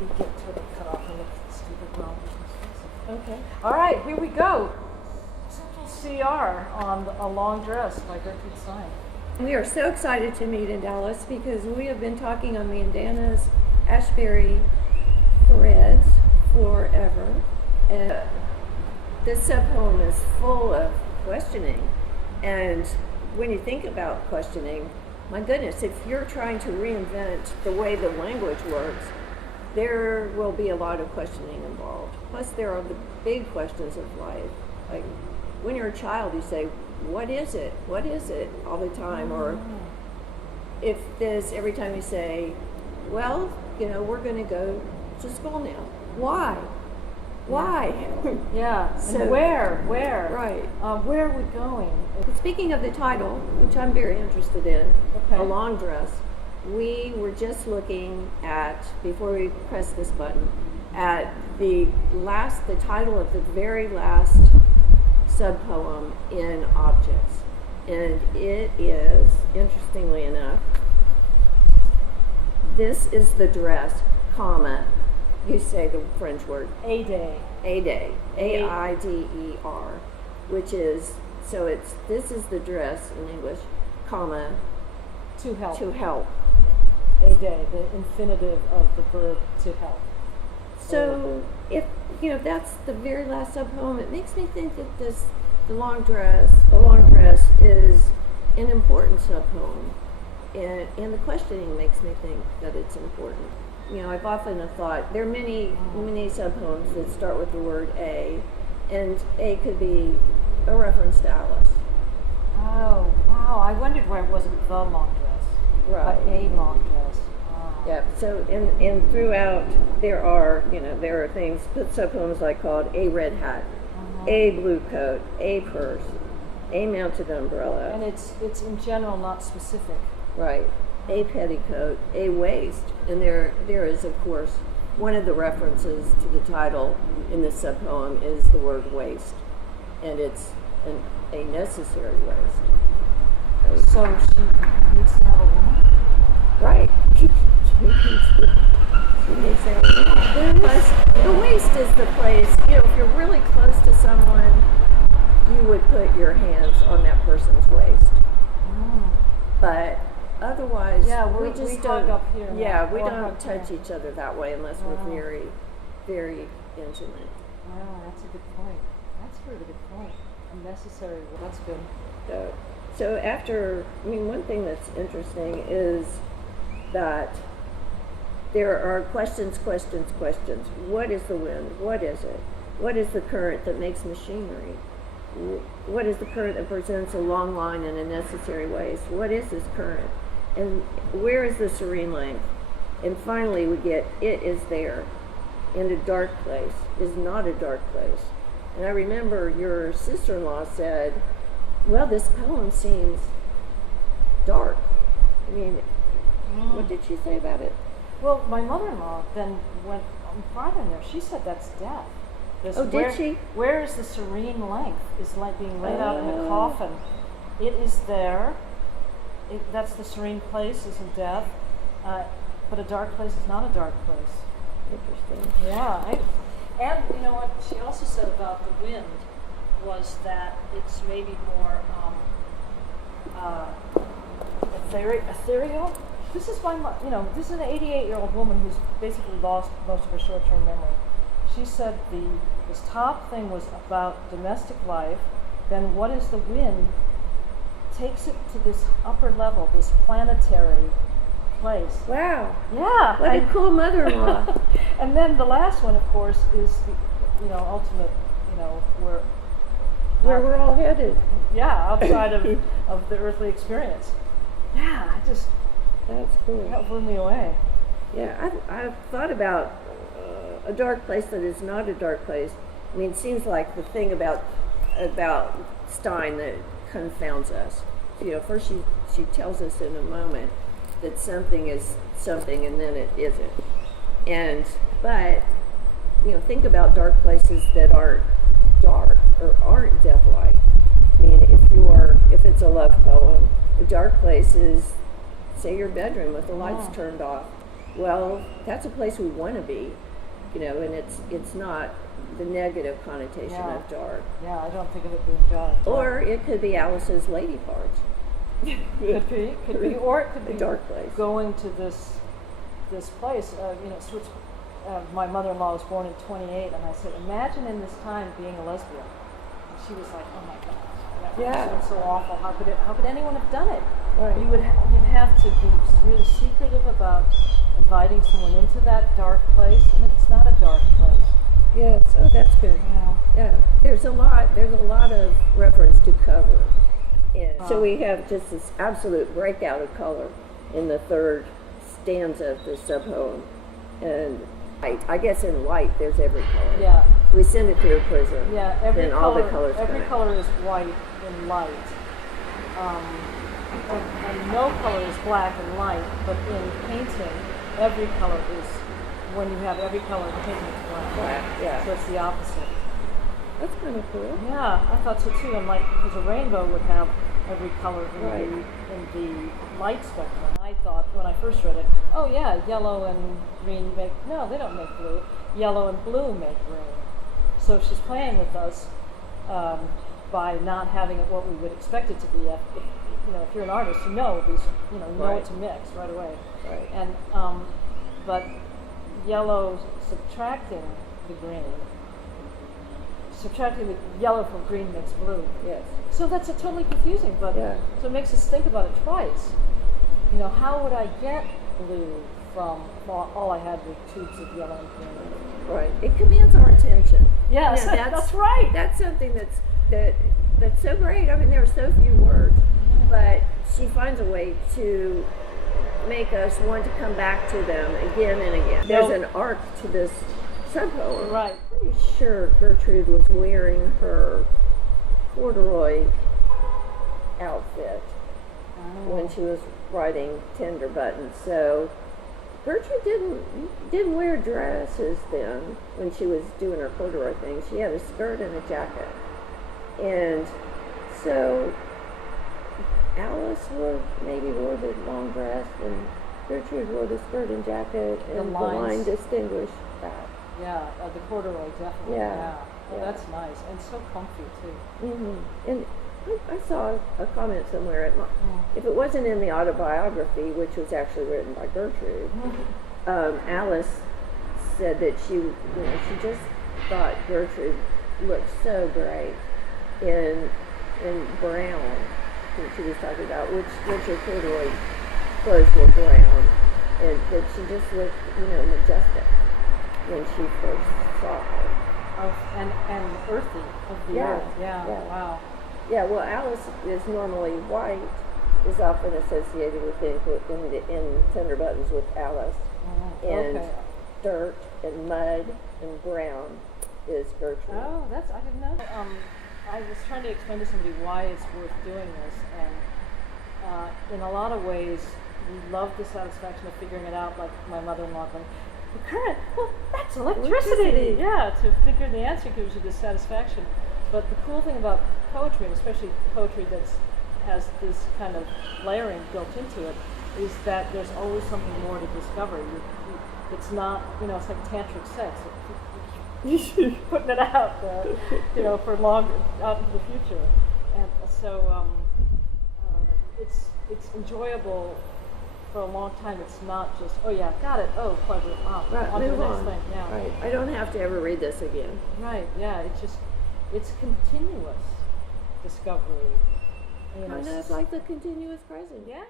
me get totally cut off and look at the stupid wrong. Okay. All right, here we go. Central CR on A Long Dress by Gertrude Stein. We are so excited to meet in Dallas because we have been talking on Mandana's Ashbury threads forever. And this sub-poem is full of questioning. And when you think about questioning, my goodness, if you're trying to reinvent the way the language works, there will be a lot of questioning involved. Plus, there are the big questions of life. Like, when you're a child, you say, what is it? What is it? All the time. Or if this, every time you say, well, we're going to go to school now. Why? Why? Yeah. So and where? Right. Where are we going? Speaking of the title, which I'm very interested in, Okay. A Long Dress, we were just looking at, before we press this button, at the title of the very last sub-poem in Objects. And it is, interestingly enough, this is the dress, comma, you say the French word. A-day. A-day, A-I-D-E-R, which is, so this is the dress in English, comma, To help. to help. A-day, the infinitive of the verb to help. So if, that's the very last sub-poem, it makes me think that A Long Dress is an important sub-poem. And the questioning makes me think that it's important. I've often thought there are many sub-poems that start with the word A, and A could be a reference to Alice. Oh, wow. I wondered why it wasn't the long dress. Right. But a long dress. Oh. Yeah. So and throughout there are things, sub-poems like called A Red Hat, A Blue Coat, A Purse, A Mounted Umbrella. And it's in general not specific. Right. A petticoat, a waist, and there is, of course, one of the references to the title in this sub-poem is the word waist, and it's a necessary waist. So she needs to have a woman? Right. She needs to have a woman. Plus, the waist is the place, if you're really close to someone, you would put your hands on that person's waist. But otherwise, we just don't. Hug up here. Yeah, we or don't touch here. each other that way unless we're very, very intimate. Wow, that's a good point. That's a really good point. Unnecessary. Well, that's good. So after, one thing that's interesting is that there are questions. What is the wind? What is it? What is the current that makes machinery? What is the current that presents a long line in a necessary waist? What is this current? And where is the serene length? And finally we get, it is there. And a dark place is not a dark place. And I remember your sister-in-law said, well, this poem seems dark. What did she say about it? Well, my mother-in-law then went farther in there. She said that's death. Did she? Where is the serene length? It's like being laid out in a coffin. It is there. That's the serene place, isn't death. But a dark place is not a dark place. Interesting. Yeah. And you know what she also said about the wind was that it's maybe more ethereal. This is this is an 88-year-old woman who's basically lost most of her short-term memory. She said this top thing was about domestic life, then what is the wind takes it to this upper level, this planetary place. Wow. Yeah. What a cool mother-in-law. And then the last one, of course, is the ultimate, where we're all headed. Yeah, outside of the earthly experience. Yeah, that's cool. That blew me away. Yeah, I've thought about a dark place that is not a dark place. It seems like the thing about Stein that confounds us. First she tells us in a moment that something is something and then it isn't. But think about dark places that aren't dark or aren't death-like. If it's a love poem, a dark place is, say, your bedroom with the lights turned off. well, that's a place we want to be, you know, and it's not the negative connotation Yeah. of dark. Yeah, I don't think of it being dark. Or it could be Alice's lady parts. could be, or it could A be dark place. going to this place. You know, so it's, my mother-in-law was born in '28, and I said, imagine in this time being a lesbian. And she was like, oh my God, Yeah. it's so awful. How could anyone have done it? Right. You'd have to be really secretive about inviting someone into that dark place, and it's not a dark place. Yes. Oh, that's good. Yeah. Yeah. There's a lot of reference to cover. And so we have just this absolute breakout of color in the third stanza of the sub-poem. And I guess in light, there's every color. Yeah. We send it through a prism. Yeah, every then color, all the colors come every in. color is white in light. And no color is black and light, but in painting, every color is, when you have every color in painting, it's black. Black, yeah. So it's the opposite. That's kind of cool. Yeah, I thought so too. And like, because a rainbow would have every color in, Right. in the light spectrum. And I thought, when I first read it, oh yeah, yellow and green make, no, they don't make blue. Yellow and blue make green. So she's playing with us by not having it what we would expect it to be. If you're an artist, you know these, you know Right. what to mix right away. Right. And but yellow subtracting the green, subtracting the yellow from green makes blue. Yes. So that's totally confusing, but Yeah. so it makes us think about it twice. You know, how would I get blue from all I had were tubes of yellow and green? Right. It commands our attention. Yes, You know, that's right. That's something that's so great. I mean, there are so few words, but she finds a way to make us want to come back to them again and again. There's Nope. an arc to this sub-poem. Right. Pretty sure Gertrude was wearing her corduroy outfit when she was writing Tender Buttons. So Gertrude didn't wear dresses then when she was doing her corduroy thing. She had a skirt and a jacket. And so Alice maybe wore the long dress, and Gertrude wore the skirt and jacket, and the line distinguished that. Yeah, the corduroy definitely. Yeah, Oh, yeah. that's nice and so comfy too. Mm-hmm. And I saw a comment somewhere. If it wasn't in the autobiography, which was actually written by Gertrude, Alice said that she just thought Gertrude looked so great in brown. That she was talking about, which her corduroy clothes were brown, and that she just looked, majestic when she first saw her. And earthy of the Yeah, earth. Yeah. yeah. Wow. Yeah, well, Alice is normally white, is often associated with in Tender Buttons with Alice, and Okay. dirt and mud and brown is Gertrude. Oh, I didn't know. I was trying to explain to somebody why it's worth doing this, and in a lot of ways, we love the satisfaction of figuring it out, like my mother-in-law going, the current, well, that's electricity. Yeah, to figure the answer gives you this satisfaction. But the cool thing about poetry, and especially poetry that has this kind of layering built into it, is that there's always something more to discover. It's not, it's like tantric sex. You're putting it out, for long out into the future, and so it's enjoyable for a long time. It's not just, oh yeah, got it. Oh, pleasure. Right, on to the move next on. thing. Yeah. Right. I don't have to ever read this again. Right. Yeah. It's continuous discovery. Kind of like the continuous present. Yeah.